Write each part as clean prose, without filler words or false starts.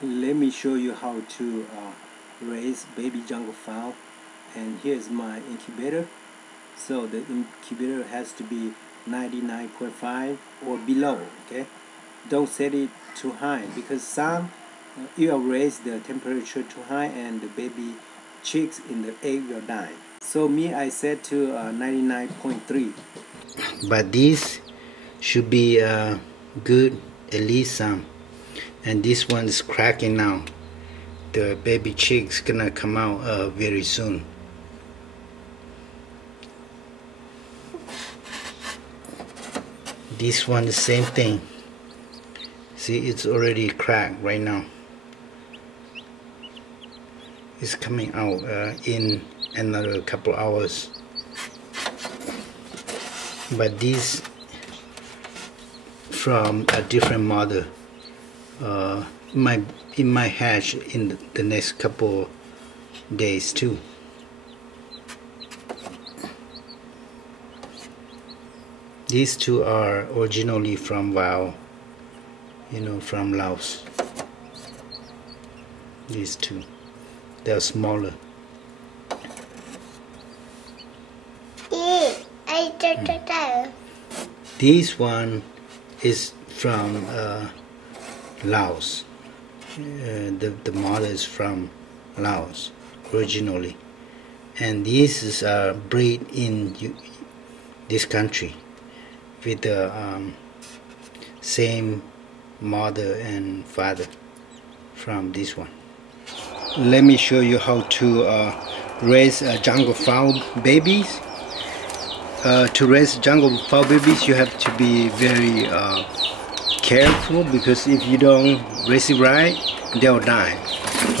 Let me show you how to raise baby jungle fowl. And here's my incubator. So the incubator has to be 99.5 or below. Okay, don't set it too high because some you will raise the temperature too high and the baby chicks in the egg will die. So me, I set to 99.3. But these should be good, at least some. And this one is cracking now. The baby chick's gonna come out very soon. This one the same thing. See, it's already cracked right now. It's coming out in another couple hours. But these from a different mother. It might hatch in the next couple days too. These two are originally from Laos, from Laos. These two, they're smaller. This one is from Laos. The mother is from Laos originally, and this is bred in this country with the same mother and father from this one. Let me show you how to raise jungle fowl babies. To raise jungle fowl babies, you have to be very careful, because if you don't raise it right, they'll die.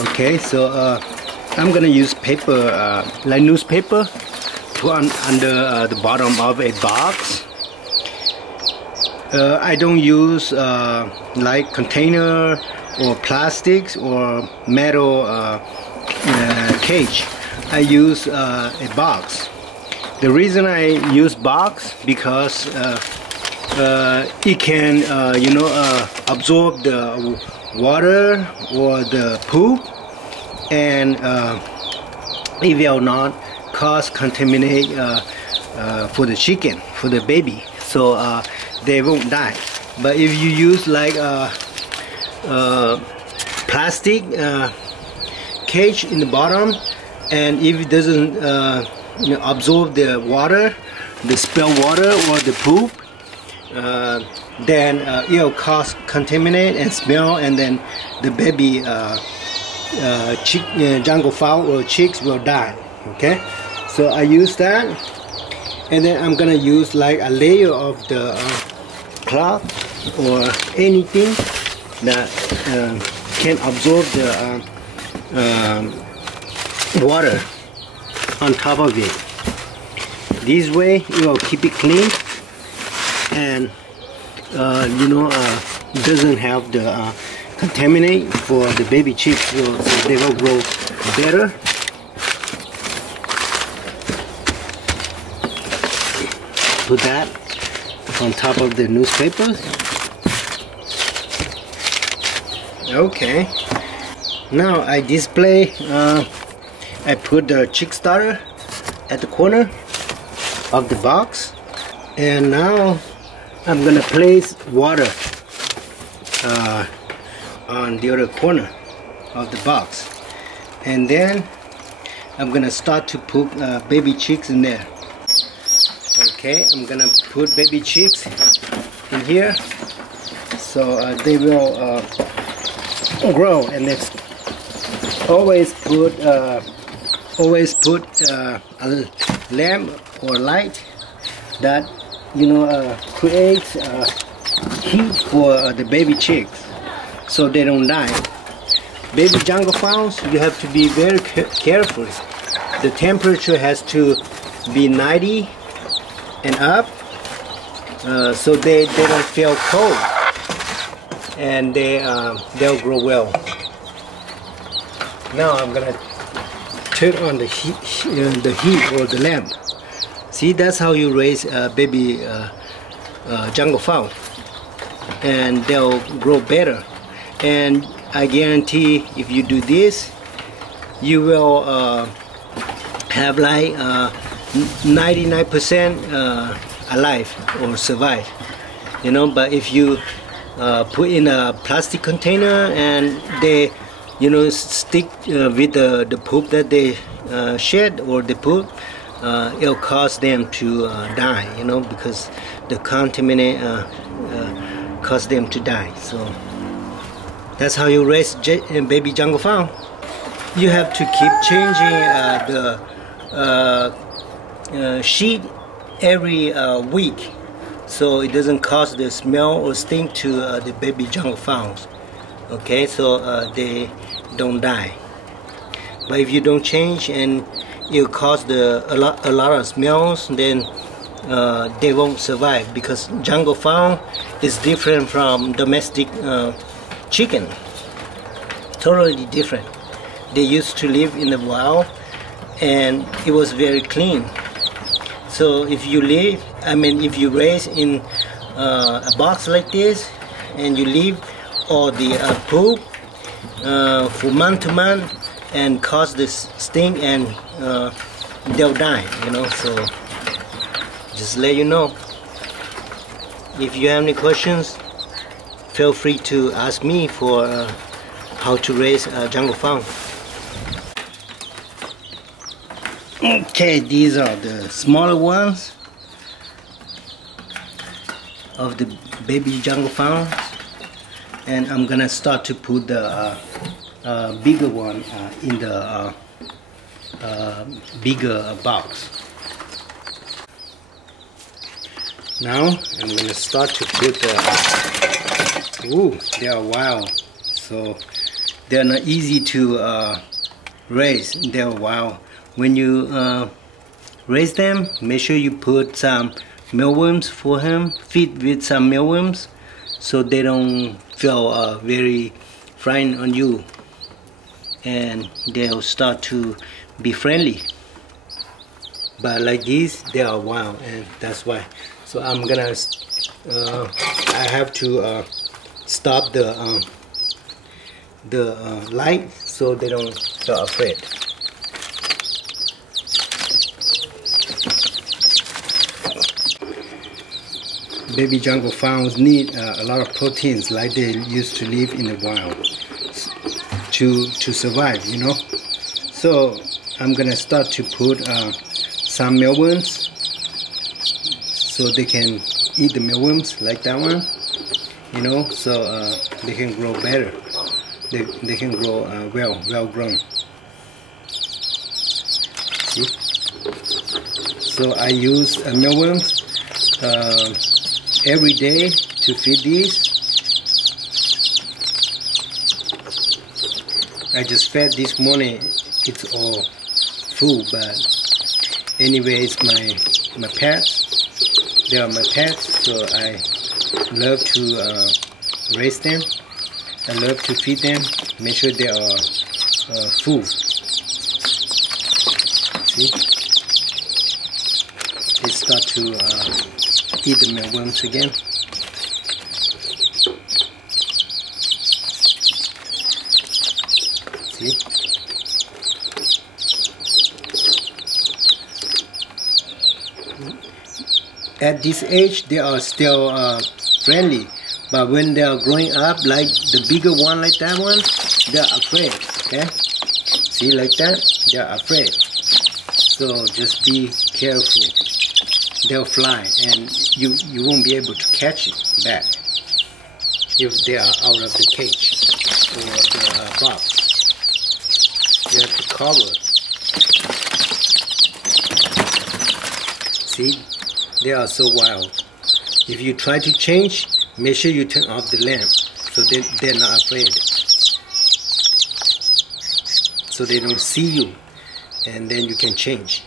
Okay, so I'm gonna use paper, like newspaper, put under the bottom of a box. I don't use like container or plastics or metal cage. I use a box. The reason I use box, because it can absorb the water or the poop, and it will not cause contaminate for the chicken, for the baby, so they won't die. But if you use like plastic cage in the bottom, and if it doesn't absorb the water, the spill water or the poop, then it'll cause contaminate and smell, and then the baby jungle fowl or chicks will die. Okay, so I use that, and then I'm gonna use like a layer of the cloth or anything that can absorb the water on top of it. This way it will keep it clean, and doesn't have the contaminate for the baby chicks, so they will grow better. Put that on top of the newspapers. Okay, now I display, I put the chick starter at the corner of the box, and now I'm gonna place water on the other corner of the box, and then I'm gonna start to put baby chicks in there. Okay, I'm gonna put baby chicks in here, so they will grow. And let's always put a lamp or light that creates heat for the baby chicks, so they don't die. Baby jungle fowls, you have to be very careful. The temperature has to be 90 and up, so they don't feel cold, and they'll grow well. Now I'm gonna turn on the heat or the lamp. See, that's how you raise baby jungle fowl, and they'll grow better. And I guarantee if you do this, you will have like 99% alive or survive, you know. But if you put in a plastic container and they, you know, stick with the poop that they shed or the poop, it'll cause them to die, you know, because the contaminant cause them to die. So that's how you raise baby jungle fowl. You have to keep changing the sheet every week, so it doesn't cause the smell or stink to the baby jungle fowls. Okay, so they don't die. But if you don't change and it'll cause a lot of smells, then they won't survive, because jungle fowl is different from domestic chicken. Totally different. They used to live in the wild and it was very clean. So if you live, if you raise in a box like this and you leave all the poop for month to month and cause this stink, and they'll die, you know. So just let you know. If you have any questions, feel free to ask me for how to raise jungle fowl. Okay, these are the smaller ones of the baby jungle fowls, and I'm gonna start to put the bigger one in the bigger box. Now I'm gonna start to put the they are wild, so they're not easy to raise. They're wild. When you raise them, make sure you put some mealworms for him, feed with some mealworms, so they don't feel very frightened on you, and they'll start to be friendly. But like these, they are wild, and that's why. So I'm gonna I have to stop the light so they don't feel afraid. Baby jungle fowls need a lot of proteins, like they used to live in the wild, to survive, you know. So I'm gonna start to put some mealworms, so they can eat the mealworms like that one, you know, so they can grow better. They can grow well grown. See? So I use mealworms every day to feed these. I just fed this morning. It's all full, but anyway, it's my pets. They are my pets, so I love to raise them. I love to feed them. Make sure they are full. See? They start to eat the mealworms again. See? At this age, they are still friendly, but when they are growing up, like the bigger one, like that one, they are afraid. Okay? See, like that, they are afraid. So just be careful. They'll fly, and you won't be able to catch it back if they are out of the cage or the box. You have to cover. See, they are so wild. If you try to change, make sure you turn off the lamp so they're not afraid, so they don't see you, and then you can change.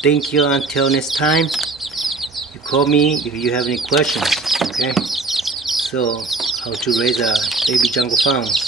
Thank you. Until next time, you call me if you have any questions. Okay, so how to raise a baby jungle fowls.